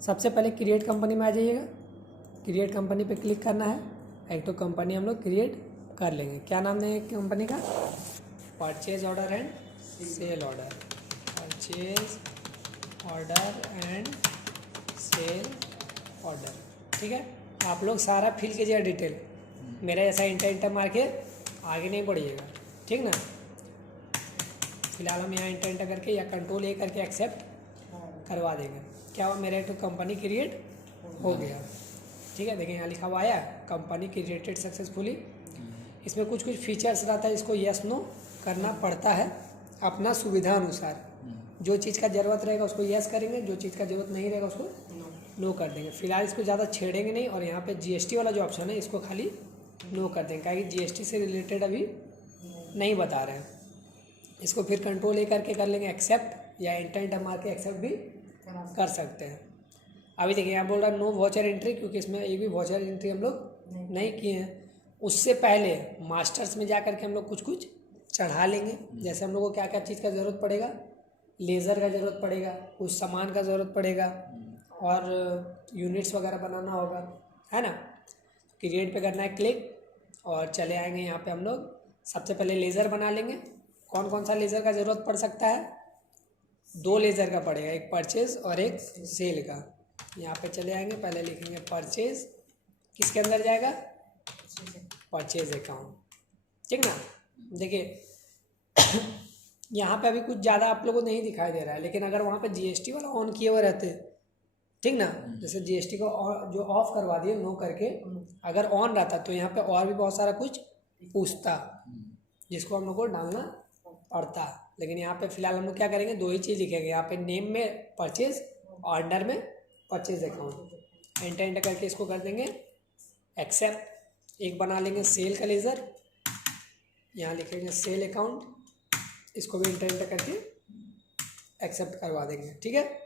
सबसे पहले create company में आ जाइएगा। क्रिएट कंपनी पे क्लिक करना है। एक तो कंपनी हम लोग क्रिएट कर लेंगे। क्या नाम देंगे कंपनी का? Purchase order and sale order. Purchase order and sale order. ठीक है, आप लोग सारा फिल कीजिएगा डिटेल, मेरा ऐसा इंटर मार के आगे नहीं बढ़िएगा, ठीक ना। फिलहाल हम यहाँ इंटर करके या कंट्रोल ए करके एक्सेप्ट करवा देंगे। क्या हुआ, मेरा तो कंपनी क्रिएट हो गया। ठीक है, देखिए यहाँ लिखा हुआ आया कंपनी क्रिएटेड सक्सेसफुली। इसमें कुछ कुछ फीचर्स रहता है, इसको यस नो करना पड़ता है अपना सुविधा अनुसार। जो चीज़ का ज़रूरत रहेगा उसको यस करेंगे, जो चीज़ का ज़रूरत नहीं रहेगा उसको नो कर देंगे। फिलहाल इसको ज़्यादा छेड़ेंगे नहीं, और यहाँ पे जीएसटी वाला जो ऑप्शन है इसको खाली नो कर देंगे, क्योंकि जीएसटी से रिलेटेड अभी नहीं बता रहे हैं। इसको फिर कंट्रोल ए करके कर लेंगे एक्सेप्ट, या इंटर मार के एक्सेप्ट भी कर सकते हैं। अभी देखिए यहाँ बोल रहा है नो वॉचर एंट्री, क्योंकि इसमें एक भी वॉचर एंट्री हम लोग नहीं किए हैं। उससे पहले मास्टर्स में जा करके हम लोग कुछ कुछ चढ़ा लेंगे। जैसे हम लोग को क्या क्या चीज़ का ज़रूरत पड़ेगा, लेज़र का ज़रूरत पड़ेगा, कुछ सामान का ज़रूरत पड़ेगा, और यूनिट्स वगैरह बनाना होगा, है ना। क्रिएट पे करना है क्लिक, और चले आएंगे यहाँ पे हम लोग। सबसे पहले लेज़र बना लेंगे। कौन कौन सा लेज़र का ज़रूरत पड़ सकता है? 2 लेज़र का पड़ेगा, एक परचेज और एक सेल का। यहाँ पे चले आएंगे, पहले लिखेंगे परचेज, किसके अंदर जाएगा? परचेज अकाउंट, ठीक ना। देखिए यहाँ पे अभी कुछ ज़्यादा आप लोगों को नहीं दिखाई दे रहा है, लेकिन अगर वहाँ पे जीएसटी वाला ऑन किए हुए रहते, ठीक ना, जैसे जीएसटी को जो ऑफ करवा दिए नो करके, अगर ऑन रहता तो यहाँ पे और भी बहुत सारा कुछ पूछता, जिसको हम लोग को डालना पड़ता। लेकिन यहाँ पे फिलहाल हम लोग क्या करेंगे, 2 ही चीज़ लिखेंगे। यहाँ पे नेम में परचेज और अंडर में परचेज अकाउंट। एंटर करके इसको कर देंगे एक्सेप्ट। एक बना लेंगे सेल का लेज़र, यहाँ लिखेंगे सेल अकाउंट, इसको भी एंटर करके एक्सेप्ट करवा देंगे। ठीक है,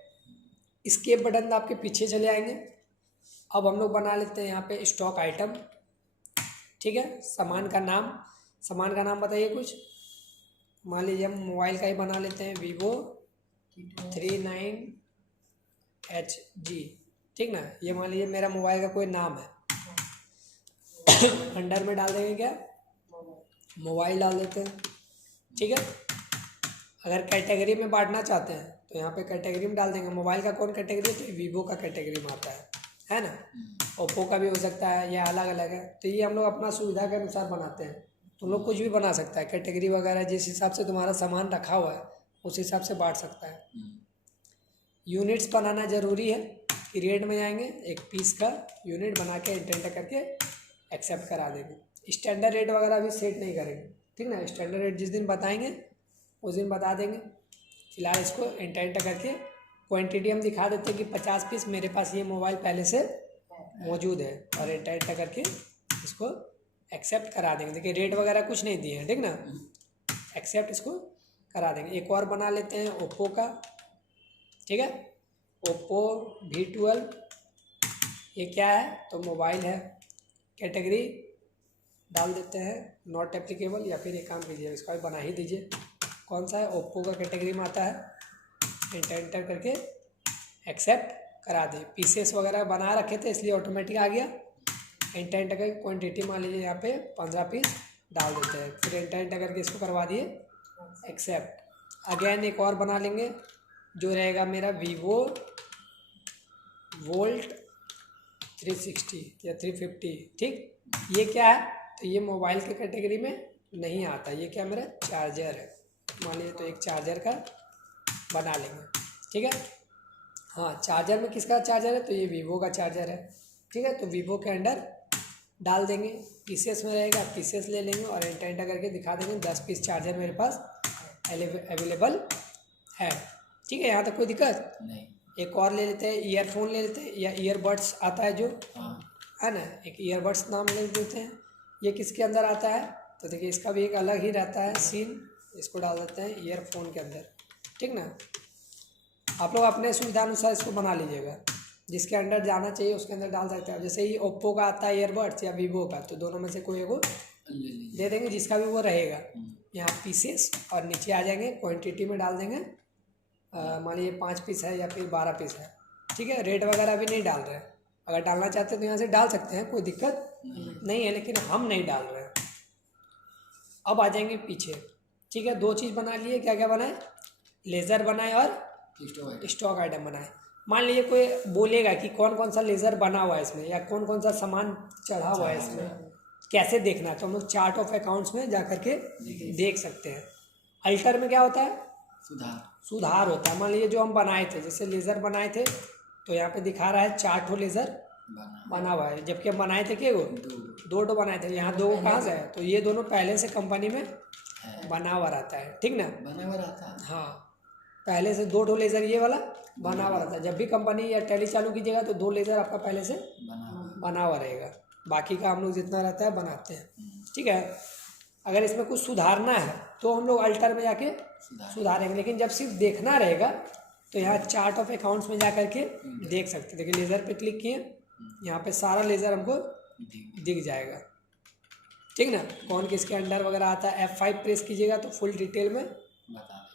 एस्केप बटन आपके पीछे चले आएंगे। अब हम लोग बना लेते हैं यहाँ पे स्टॉक आइटम। ठीक है, सामान का नाम बताइए कुछ। मान लीजिए हम मोबाइल का ही बना लेते हैं, Vivo 39HG, ठीक ना। ये मान लीजिए मेरा मोबाइल का कोई नाम है। अंडर में डाल देंगे क्या, मोबाइल डाल देते हैं। ठीक है, अगर कैटेगरी में बांटना चाहते हैं तो यहाँ पे कैटेगरी में डाल देंगे। मोबाइल का कौन कैटेगरी है, तो वीवो का कैटेगरी में आता है ना। ओप्पो का भी हो सकता है, या अलग अलग है। तो ये हम लोग अपना सुविधा के अनुसार बनाते हैं। तुम लोग कुछ भी बना सकता है, कैटेगरी वगैरह जिस हिसाब से तुम्हारा सामान रखा हुआ है उस हिसाब से बांट सकता है। यूनिट्स बनाना ज़रूरी है। क्रिएट में जाएंगे, एक पीस का यूनिट बना के एंटर करके एक्सेप्ट करा देंगे। स्टैंडर्ड रेट वगैरह भी सेट नहीं करेंगे, ठीक ना। स्टैंडर्ड रेट जिस दिन बताएंगे उस दिन बता देंगे। फिलहाल इसको एंटर करके क्वांटिटी हम दिखा देते हैं कि 50 पीस मेरे पास ये मोबाइल पहले से मौजूद है, और एंटर करके इसको एक्सेप्ट करा देंगे। देखिए रेट वगैरह कुछ नहीं दिए हैं, ठीक ना। एक्सेप्ट इसको करा देंगे। एक और बना लेते हैं ओप्पो का, ठीक है। ओप्पो V12, ये क्या है, तो मोबाइल है। कैटेगरी डाल देते हैं नॉट एप्लीकेबल, या फिर एक काम कीजिए इसका भी बना ही दीजिए। कौन सा है, ओप्पो का कैटेगरी में आता है। एंटर करके एक्सेप्ट करा दें। पीसेस वगैरह बना रखे थे इसलिए ऑटोमेटिक आ गया। एंटर करके क्वांटिटी मान लीजिए यहाँ पे 15 पीस डाल देते हैं। फिर एंटर करके इसको करवा दिए एक्सेप्ट। अगेन एक और बना लेंगे जो रहेगा मेरा Vivo वोल्ट 360 या 350, ठीक। ये क्या है, तो ये मोबाइल के कैटेगरी में नहीं आता। ये क्या, मेरा चार्जर है। मान लीजिए तो एक चार्जर का बना लेंगे, ठीक है। हाँ, चार्जर में किसका चार्जर है, तो ये Vivo का चार्जर है, ठीक है। तो Vivo के अंडर डाल देंगे। पीसेस में रहेगा, पीसेस ले लेंगे और एंटर करके दिखा देंगे 10 पीस चार्जर मेरे पास अवेलेबल है, ठीक है। यहाँ तक कोई दिक्कत नहीं। एक और ले लेते हैं, ईयरफोन ले लेते हैं, या ईयरबड्स आता है जो, है ना। एक ईयरबड्स नाम ले लेते हैं। ये किसके अंदर आता है, तो देखिए इसका भी एक अलग ही रहता है सीन। इसको डाल देते हैं ईयरफोन के अंदर, ठीक ना। आप लोग अपने सुविधा अनुसार इसको बना लीजिएगा, जिसके अंदर जाना चाहिए उसके अंदर डाल सकते हैं। जैसे ही ओप्पो का आता है ईयरबड्स या Vivo का, तो दोनों में से कोई एगो दे देंगे, जिसका भी वो रहेगा। यहाँ पीसेस और नीचे आ जाएंगे, क्वांटिटी में डाल देंगे। मान लीजिए 5 पीस है या फिर 12 पीस है, ठीक है, रेट वगैरह अभी नहीं डाल रहे हैं। अगर डालना चाहते हैं तो यहाँ से डाल सकते हैं, कोई दिक्कत नहीं है, लेकिन हम नहीं डाल रहे हैं। अब आ जाएंगे पीछे। ठीक है, 2 चीज़ बना लिए, क्या क्या बनाए, लेज़र बनाए और स्टॉक आइटम बनाए। मान लीजिए कोई बोलेगा कि कौन कौन सा लेज़र बना हुआ है इसमें, या कौन कौन सा सामान चढ़ा हुआ है इसमें, कैसे देखना है, तो हम लोग चार्ट ऑफ अकाउंट्स में जा करके देख सकते हैं। अल्टर में क्या होता है, सुधार होता है। मान लीजिए जो हम बनाए थे, जैसे लेज़र बनाए थे, तो यहाँ पे दिखा रहा है 4 ठो लेज़र बना हुआ है, जबकि हम बनाए थे क्या, वो 2 ठो बनाए थे। यहाँ 2 कहाँ से है, तो ये दोनों पहले से कंपनी में बना हुआ रहता है, ठीक ना, बना हुआ रहता है। हाँ, पहले से 2 ठो लेज़र ये वाला बना हुआ रहता है। जब भी कंपनी या टैली चालू कीजिएगा तो 2 लेज़र आपका पहले से बना हुआ रहेगा, बाकी का हम लोग जितना रहता है बनाते हैं। ठीक है, अगर इसमें कुछ सुधारना है तो हम लोग अल्टर में जाके सुधारेंगे, लेकिन जब सिर्फ देखना रहेगा तो यहाँ चार्ट ऑफ अकाउंट्स में जा करके देख सकते हैं। देखिए लेज़र पे क्लिक किए, यहाँ पे सारा लेज़र हमको दिख जाएगा, ठीक ना, कौन किसके अंडर वगैरह आता है। F5 प्रेस कीजिएगा तो फुल डिटेल में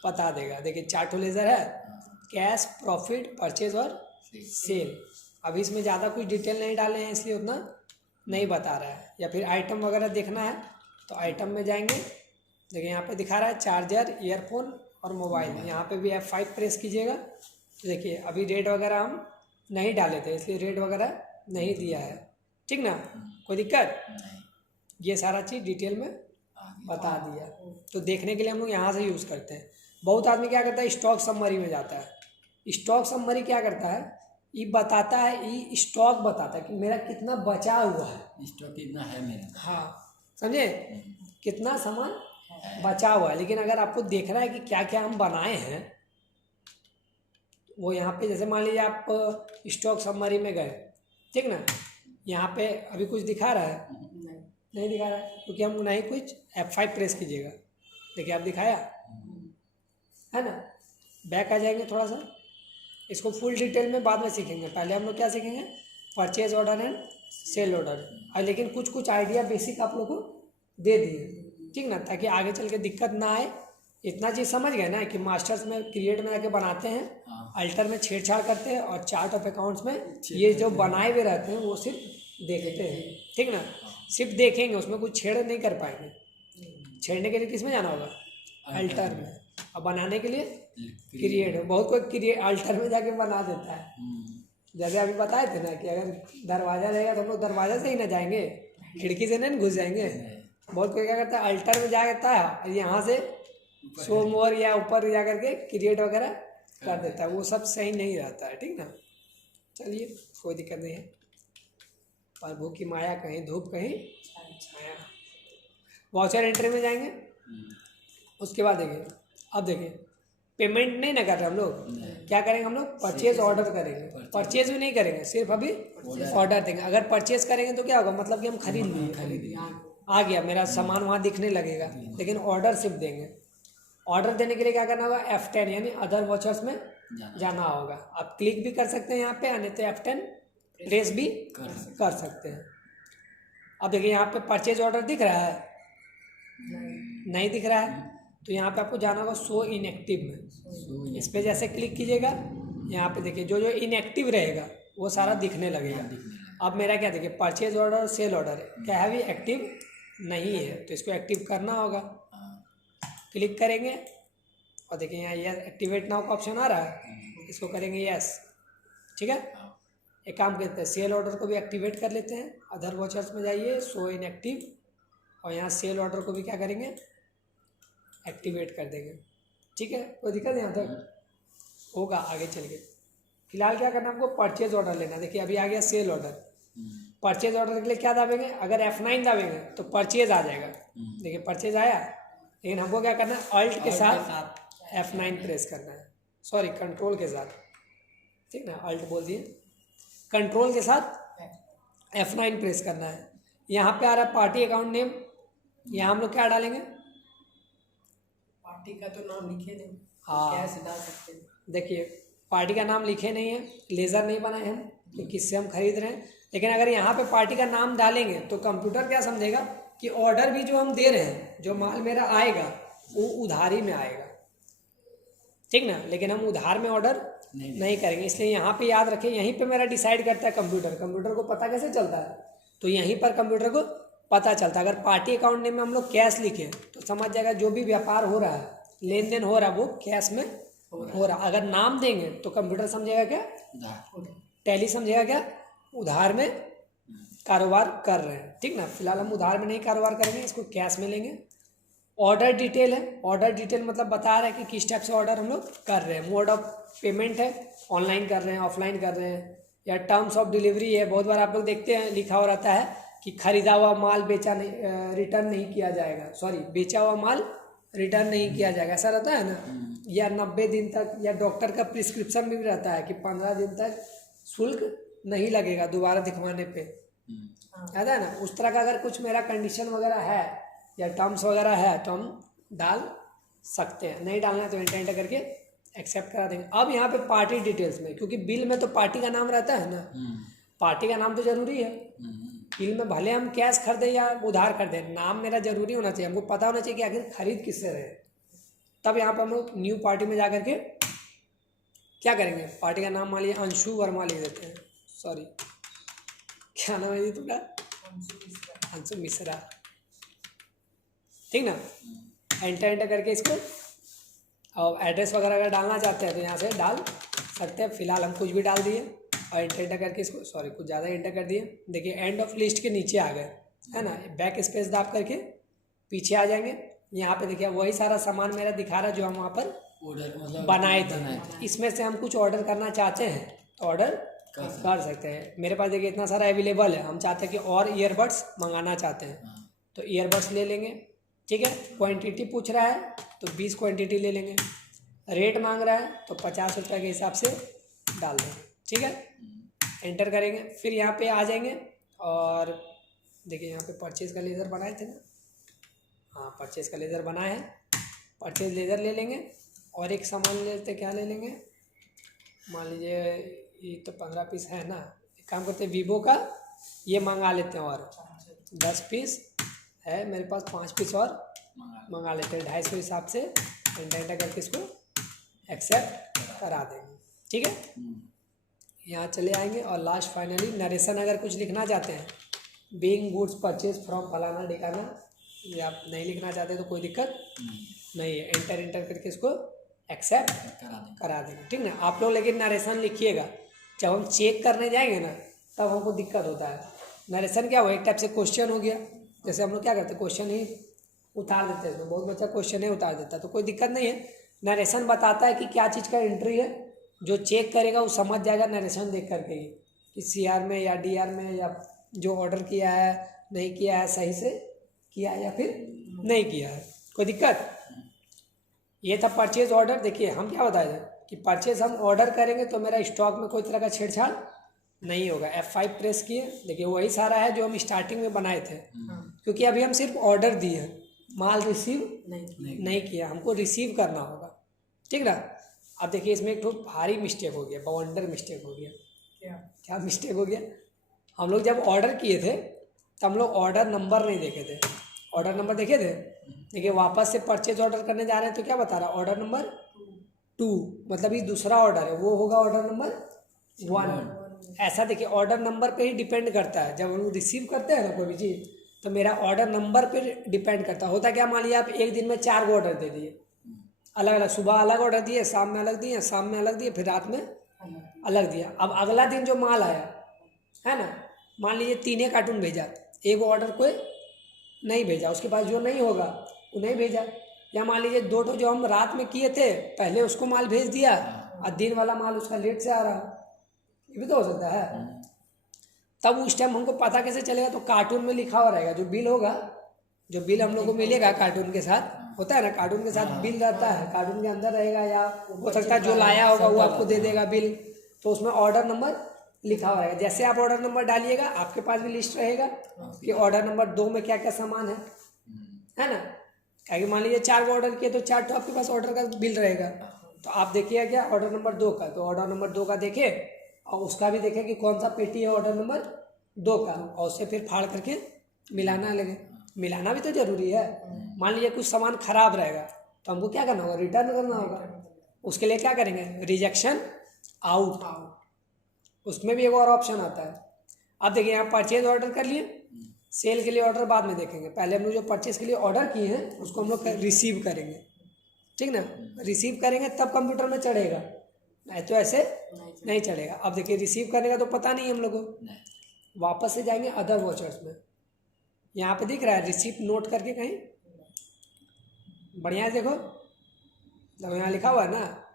बता देगा। देखिए 4 ठो लेज़र है, कैश, प्रॉफिट, परचेज और सेल। अभी इसमें ज़्यादा कुछ डिटेल नहीं डाले हैं, इसलिए उतना नहीं बता रहा है। या फिर आइटम वगैरह देखना है तो आइटम में जाएंगे, देखिए यहाँ पे दिखा रहा है चार्जर, ईयरफोन और मोबाइल। यहाँ पे भी F5 प्रेस कीजिएगा तो देखिए अभी रेट वगैरह हम नहीं डाले थे, इसलिए रेट वगैरह नहीं दिया है, ठीक ना, कोई दिक्कत। ये सारा चीज़ डिटेल में बता दिया। तो देखने के लिए हम लोग यहाँ से यूज़ करते हैं। बहुत आदमी क्या करता है, स्टॉक समरी में जाता है। स्टॉक समरी क्या करता है, ये बताता है, ये स्टॉक बताता है कि मेरा कितना बचा हुआ है, स्टॉक कितना है मेरा, हाँ समझे, कितना सामान बचा हुआ है। लेकिन अगर आपको देखना है कि क्या क्या हम बनाए हैं, वो यहाँ पे जैसे मान लीजिए आप स्टॉक समरी में गए, ठीक ना, यहाँ पे अभी कुछ दिखा रहा है, नहीं दिखा रहा है, क्योंकि हम नहीं कुछ F5 प्रेस कीजिएगा, देखिए आप दिखाया है ना। बैक आ जाएंगे थोड़ा सा, इसको फुल डिटेल में बाद में सीखेंगे। पहले हम लोग क्या सीखेंगे, purchase order and sale order. और लेकिन कुछ कुछ आइडिया बेसिक आप लोग को दे दिए, ठीक ना, ताकि आगे चल के दिक्कत ना आए। इतना चीज़ समझ गए ना कि मास्टर्स में क्रिएट में जाके बनाते हैं, अल्टर में छेड़छाड़ करते हैं, और चार्ट ऑफ अकाउंट्स में ये जो बनाए हुए रहते हैं वो सिर्फ देखते हैं, ठीक ना, सिर्फ देखेंगे, उसमें कुछ छेड़ नहीं कर पाएंगे। छेड़ने के लिए किस में जाना होगा, अल्टर में, और बनाने के लिए क्रिएट। बहुत कोई क्रिएट अल्टर में जाके बना देता है। जैसे अभी बताए थे ना कि अगर दरवाज़ा रहेगा तो हम लोग दरवाज़ा से ही ना जाएंगे, खिड़की से नहीं घुस जाएंगे। बहुत कोई क्या करता है, अल्टर में जाता है, यहाँ से शो मोर या ऊपर जा करके क्रिएट वगैरह कर देता है, वो सब सही नहीं रहता है, ठीक ना। चलिए कोई दिक्कत नहीं है, प्रभु की माया कहीं धूप कहीं छाया। वाउचर एंट्री में जाएंगे, उसके बाद देखिए, अब देखिए पेमेंट नहीं ना कर रहे हम लोग, क्या करेंगे हम लोग, परचेज ऑर्डर करेंगे। परचेज भी नहीं करेंगे, सिर्फ अभी ऑर्डर देंगे। अगर परचेज करेंगे तो क्या होगा, मतलब कि हम खरीद लिए, आ गया मेरा सामान वहाँ दिखने लगेगा, लेकिन ऑर्डर सिर्फ देंगे। ऑर्डर देने के लिए क्या करना होगा, F10 यानी अदर वाउचर्स में जाना होगा। आप क्लिक भी कर सकते हैं यहाँ पे, नहीं तो F10 प्रेस भी कर सकते हैं। अब देखिए यहाँ पे परचेज ऑर्डर दिख रहा है, नहीं दिख रहा है, तो यहाँ पे आपको जाना होगा शो इनएक्टिव में। इस पर जैसे क्लिक कीजिएगा, यहाँ पे देखिए जो जो इनएक्टिव रहेगा वो सारा दिखने लगेगा। अब मेरा क्या देखिए, परचेज ऑर्डर और सेल ऑर्डर क्या है, भी एक्टिव नहीं है, तो इसको एक्टिव करना होगा। क्लिक करेंगे और देखिए यहाँ यस एक्टिवेट नाउ का ऑप्शन आ रहा है, इसको करेंगे यस, ठीक है। एक काम करते हैं, सेल ऑर्डर को भी एक्टिवेट कर लेते हैं। अदर वाउचर्स में जाइए, शो इनएक्टिव, और यहाँ सेल ऑर्डर को भी क्या करेंगे, एक्टिवेट कर देंगे, ठीक है। कोई दिक्कत यहाँ तक होगा आगे चल के। फिलहाल क्या करना है आपको, परचेज ऑर्डर लेना। देखिए अभी आ गया सेल ऑर्डर। परचेज ऑर्डर के लिए क्या दाबेंगे, अगर F9 दाबेंगे तो परचेज आ जाएगा, देखिए परचेज आया। लेकिन हमको क्या करना है, अल्ट के साथ F9 प्रेस करना है, सॉरी कंट्रोल के साथ, ठीक ना, अल्ट बोल दिए, कंट्रोल के साथ F9 प्रेस करना है। यहाँ पे आ रहा है पार्टी अकाउंट नेम, यहाँ हम लोग क्या डालेंगे, पार्टी का तो नाम लिखे नहीं, हाँ कैसे डाल सकते हैं। देखिए पार्टी का नाम लिखे नहीं है, लेज़र नहीं बनाए हम कि किससे हम खरीद रहे हैं। लेकिन अगर यहाँ पे पार्टी का नाम डालेंगे तो कंप्यूटर क्या समझेगा कि ऑर्डर भी जो हम दे रहे हैं, जो माल मेरा आएगा वो उधारी में आएगा, ठीक ना। लेकिन हम उधार में ऑर्डर नहीं करेंगे, इसलिए यहाँ पे याद रखें, यहीं पे मेरा डिसाइड करता है कंप्यूटर को पता कैसे चलता है, तो यहीं पर कंप्यूटर को पता चलता है। अगर पार्टी अकाउंट नेम में हम लोग कैश लिखें तो समझ जाएगा जो भी व्यापार हो रहा है, लेन देन हो रहा है, वो कैश में हो रहा। अगर नाम देंगे तो कंप्यूटर समझेगा क्या, टैली समझेगा क्या, उधार में कारोबार कर रहे हैं, ठीक ना। फिलहाल हम उधार में नहीं कारोबार करेंगे, इसको कैश में लेंगे। ऑर्डर डिटेल है, ऑर्डर डिटेल मतलब बता रहा है कि किस टाइप से ऑर्डर हम लोग कर रहे हैं। मोड ऑफ पेमेंट है, ऑनलाइन कर रहे हैं, ऑफलाइन कर रहे हैं, या टर्म्स ऑफ डिलीवरी है। बहुत बार आप लोग देखते हैं लिखा हो रहता है कि खरीदा हुआ माल बेचा नहीं, रिटर्न नहीं किया जाएगा, सॉरी बेचा हुआ माल रिटर्न नहीं किया जाएगा, ऐसा रहता है ना। या 90 दिन तक, या डॉक्टर का प्रिस्क्रिप्शन भी रहता है कि 15 दिन तक शुल्क नहीं लगेगा दोबारा दिखवाने पे, याद है ना। उस तरह का अगर कुछ मेरा कंडीशन वगैरह है या टर्म्स वगैरह है तो हम डाल सकते हैं, नहीं डालना है तो एंटर करके एक्सेप्ट करा देंगे। अब यहाँ पे पार्टी डिटेल्स में, क्योंकि बिल में तो पार्टी का नाम रहता है ना, पार्टी का नाम तो जरूरी है। बिल में भले हम कैश खरीदे या उधार खरीदे, नाम मेरा जरूरी होना चाहिए, हमको पता होना चाहिए कि आखिर खरीद किससे रहे। तब यहाँ पर हम लोग न्यू पार्टी में जा करके क्या करेंगे, पार्टी का नाम मान लीजिए अंशु वर्मा लिख देते हैं, सॉरी क्या नाम है जी तुम्हारा, अंशु मिश्रा, ठीक ना। एंटर करके इसको, और एड्रेस वगैरह अगर डालना चाहते हैं तो यहाँ से डाल सकते हैं। फिलहाल हम कुछ भी डाल दिए और एंटर करके इसको, सॉरी कुछ ज़्यादा एंटर कर दिए। देखिए एंड ऑफ लिस्ट के नीचे आ गए, है ना। बैक स्पेस दाब करके पीछे आ जाएंगे। यहाँ पे देखिए वही सारा सामान मेरा दिखा रहा है जो हम वहाँ पर ऑर्डर मतलब बनाए थे। इसमें से हम कुछ ऑर्डर करना चाहते हैं तो ऑर्डर कर सकते हैं। मेरे पास देखिए इतना सारा अवेलेबल है, हम चाहते हैं कि और ईयरबड्स मंगाना चाहते हैं तो ईयरबड्स ले लेंगे, ठीक है। क्वांटिटी पूछ रहा है तो 20 क्वांटिटी ले लेंगे। रेट मांग रहा है तो 50 रुपये के हिसाब से डाल देंगे, ठीक है। एंटर करेंगे, फिर यहाँ पे आ जाएंगे और देखिए यहाँ पे परचेज़ का लेज़र बनाए थे ना, हाँ परचेज़ का लेज़र बनाए हैं, परचेज़ लेज़र ले लेंगे। और एक सामान ले लेते, क्या ले लेंगे, मान लीजिए ये तो 15 पीस है ना, एक काम करते हैं वीवो का ये मंगा लेते हैं, और 10 पीस है मेरे पास, 5 पीस और मंगा लेते हैं 250 हिसाब से। एंटर करके इसको एक्सेप्ट करा देंगे, ठीक है। यहाँ चले आएंगे और लास्ट फाइनली नरेशन अगर कुछ लिखना चाहते हैं, बीइंग गुड्स परचेज फ्रॉम फलाना ठिकाना, ये आप नहीं लिखना चाहते तो कोई दिक्कत नहीं है। एंटर करके इसको एक्सेप्ट करा देंगे, ठीक ना। आप लोग लेकिन नरेशन लिखिएगा, जब हम चेक करने जाएंगे ना तब हमको दिक्कत होता है। नरेशन क्या हो, एक टाइप से क्वेश्चन हो गया, जैसे हम लोग क्या करते हैं क्वेश्चन ही उतार देते हैं, इसमें बहुत बच्चा क्वेश्चन ही उतार देता है, तो कोई दिक्कत नहीं है। नरेशन बताता है कि क्या चीज़ का एंट्री है, जो चेक करेगा वो समझ जाएगा नरेशन देख करके ही कि CR में या DR में, या जो ऑर्डर किया है नहीं किया है, सही से किया है या फिर नहीं किया है, कोई दिक्कत। ये था परचेज ऑर्डर। देखिए हम क्या बताए थे कि परचेज हम ऑर्डर करेंगे तो मेरा स्टॉक में कोई तरह का छेड़छाड़ नहीं होगा। F5 प्रेस किए, देखिए वही सारा है जो हम स्टार्टिंग में बनाए थे, क्योंकि अभी हम सिर्फ ऑर्डर दिए, माल रिसीव नहीं किया, हमको रिसीव करना होगा, ठीक ना। अब देखिए इसमें एक तो भारी मिस्टेक हो गया, बवंडर मिस्टेक हो गया। क्या मिस्टेक हो गया, हम लोग जब ऑर्डर किए थे तो हम लोग ऑर्डर नंबर नहीं देखे थे। ऑर्डर नंबर देखे थे, देखिए वापस से परचेज ऑर्डर करने जा रहे हैं तो क्या बता रहा है, ऑर्डर नंबर 2, मतलब ये दूसरा ऑर्डर है, वो होगा ऑर्डर नंबर 1। ऐसा देखिए ऑर्डर नंबर पे ही डिपेंड करता है। जब हम रिसीव करते हैं ना कोई भी चीज़ तो मेरा ऑर्डर नंबर पे डिपेंड करता है। होता क्या, मान लीजिए आप एक दिन में 4 गो ऑर्डर दे दिए, अलग अलग, सुबह अलग ऑर्डर दिए, शाम में अलग दिए, शाम में अलग दिए, फिर रात में अलग दिया। अब अगला दिन जो माल आया है ना, मान लीजिए 3 कार्टून भेजा, एक ऑर्डर कोई नहीं भेजा, उसके पास जो नहीं होगा वो नहीं भेजा। या मान लीजिए 2 ठो जो हम रात में किए थे पहले उसको माल भेज दिया और दिन वाला माल उसका लेट से आ रहा, ये भी तो हो सकता है। तब उस टाइम हमको पता कैसे चलेगा, तो कार्टून में लिखा हुआ रहेगा, जो बिल होगा, जो बिल हम लोग को मिलेगा कार्टून के साथ, होता है ना कार्टून के साथ बिल रहता है, कार्टून के अंदर रहेगा, या हो सकता है जो लाया होगा वो आपको दे देगा बिल, तो उसमें ऑर्डर नंबर लिखा हुआ रहेगा। जैसे आप ऑर्डर नंबर डालिएगा आपके पास भी लिस्ट रहेगा कि ऑर्डर नंबर 2 में क्या क्या सामान है ना। क्या मान लीजिए 4 को ऑर्डर किए तो 4 तो आपके पास ऑर्डर का बिल रहेगा, तो आप देखिए क्या ऑर्डर नंबर 2 का, तो ऑर्डर नंबर 2 का देखे और उसका भी देखे कि कौन सा पेटी है ऑर्डर नंबर 2 का, और उससे फिर फाड़ करके मिलाना लगे। मिलाना भी तो जरूरी है। मान लीजिए कुछ सामान खराब रहेगा तो हमको क्या करना होगा, रिटर्न करना होगा, उसके लिए क्या करेंगे, रिजेक्शन आउट, आउट। उसमें भी एक और ऑप्शन आता है। अब देखिए यहाँ परचेज ऑर्डर कर लिए, सेल के लिए ऑर्डर बाद में देखेंगे, पहले हम लोग जो परचेज के लिए ऑर्डर किए हैं उसको हम लोग रिसीव करेंगे, ठीक ना। रिसीव करेंगे तब कंप्यूटर में चढ़ेगा, नहीं तो ऐसे नहीं चढ़ेगा। अब देखिए रिसीव करने का तो पता नहीं हम लोग को, वापस से जाएंगे अदर वॉचर्स में, यहाँ पे दिख रहा है रिसीप्ट नोट करके कहीं, बढ़िया से देखो, तो यहाँ लिखा हुआ है ना,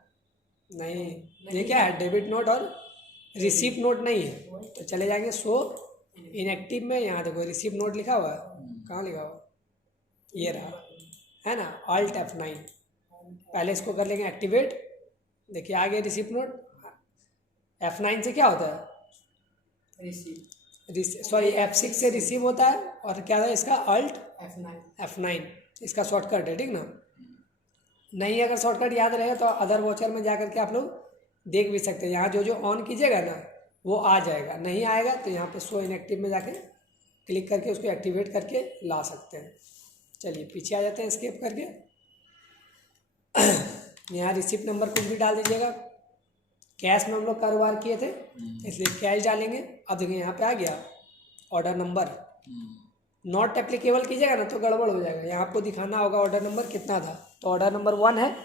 नहीं ये क्या है, डेबिट नोट और रिसीप्ट नोट नहीं है। तो चले जाएंगे शो इनएक्टिव में, यहाँ देखो रिसीप्ट नोट लिखा हुआ है, कहाँ लिखा हुआ, ये रहा है ना, Alt F9। पहले इसको कर लेंगे एक्टिवेट, देखिए आ गया रिसीप्ट नोट। F9 से क्या होता है, सॉरी F6 से रिसीव होता है, और क्या था इसका Alt F9 इसका शॉर्टकट है, ठीक ना। नहीं अगर शॉर्टकट याद रहेगा तो अदर वॉचर में जा करके आप लोग देख भी सकते हैं, यहाँ जो जो ऑन कीजिएगा ना वो आ जाएगा, नहीं आएगा तो यहाँ पे शो इनएक्टिव में जाके क्लिक करके उसको एक्टिवेट करके ला सकते हैं। चलिए पीछे आ जाते हैं स्किप करके। यहाँ रिसिप्ट नंबर कुछ भी डाल दीजिएगा, कैश में हम लोग कारोबार किए थे इसलिए कैश डालेंगे। अब देखिए यहाँ पे आ गया ऑर्डर नंबर, नॉट एप्लीकेबल कीजिएगा ना तो गड़बड़ हो जाएगा, यहाँ आपको दिखाना होगा ऑर्डर नंबर कितना था। तो ऑर्डर नंबर 1 है,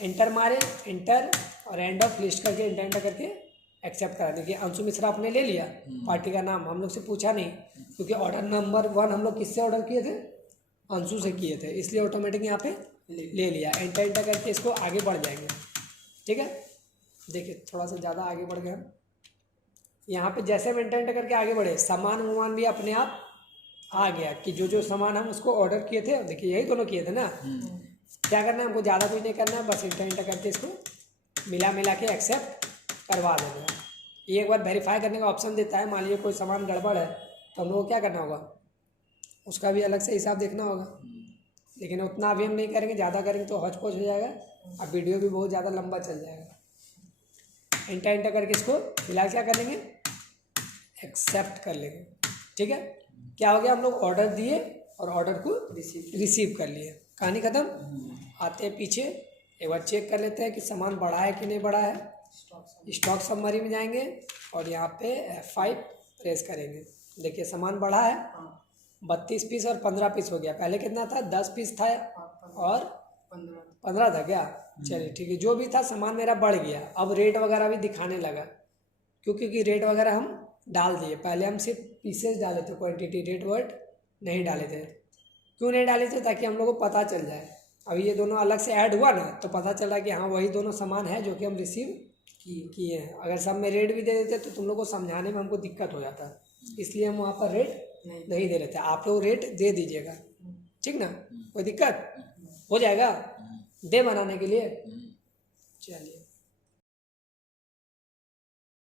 एंटर मारे, एंटर और एंड ऑफ लिस्ट करके एंटर करके एक्सेप्ट करा। देखिए अंशु मिश्रा आपने ले लिया, पार्टी का नाम हम लोग से पूछा नहीं, क्योंकि ऑर्डर नंबर 1 हम लोग किससे ऑर्डर किए थे, अंशु से किए थे, इसलिए ऑटोमेटिक यहाँ पे ले लिया। एंटर करके इसको आगे बढ़ जाएंगे, ठीक है। देखिए थोड़ा सा ज़्यादा आगे बढ़ गया, यहाँ पे जैसे हम एंटर करके आगे बढ़े सामान वामान भी अपने आप आ गया कि जो जो सामान हम उसको ऑर्डर किए थे, देखिए यही दोनों किए थे ना। क्या करना है हमको, ज़्यादा कुछ नहीं करना है, बस एंटर करके इसको मिला के एक्सेप्ट करवा देना है। ये एक बार वेरीफाई करने का ऑप्शन देता है, मान लीजिए कोई सामान गड़बड़ है तो हम लोग को क्या करना होगा, उसका भी अलग से हिसाब देखना होगा, लेकिन उतना अभी हम नहीं करेंगे, ज़्यादा करेंगे तो हौच पौच हो जाएगा, अब वीडियो भी बहुत ज़्यादा लंबा चल जाएगा। एंटर करके इसको फिलहाल क्या करेंगे, एक्सेप्ट कर लेंगे, ठीक है। क्या हो गया, हम लोग ऑर्डर दिए और ऑर्डर को रिसीव कर लिए, कहानी ख़त्म। आते हैं पीछे, एक बार चेक कर लेते हैं कि सामान बढ़ा है कि नहीं बढ़ा है। स्टॉक समरी में जाएंगे और यहाँ पे F5 प्रेस करेंगे, देखिए सामान बढ़ा है, 32 पीस और 15 पीस हो गया। पहले कितना था, 10 पीस था और 15 था क्या, चलिए ठीक है, जो भी था सामान मेरा बढ़ गया। अब रेट वगैरह भी दिखाने लगा, क्योंकि रेट वगैरह हम डाल दिए, पहले हम सिर्फ पीसेस डाले थे, क्वांटिटी रेट वर्ड नहीं डाले थे। क्यों नहीं डाले थे, ताकि हम लोग को पता चल जाए। अभी ये दोनों अलग से ऐड हुआ ना तो पता चला कि हाँ वही दोनों सामान है जो कि हम रिसीव किए हैं। अगर सब में रेट भी दे देते तो तुम लोग को समझाने में हमको दिक्कत हो जाता, इसलिए हम वहाँ पर रेट नहीं दे रहे थे। आप लोग रेट दे दीजिएगा, ठीक ना, कोई दिक्कत हो जाएगा दे बनाने के लिए। चलिए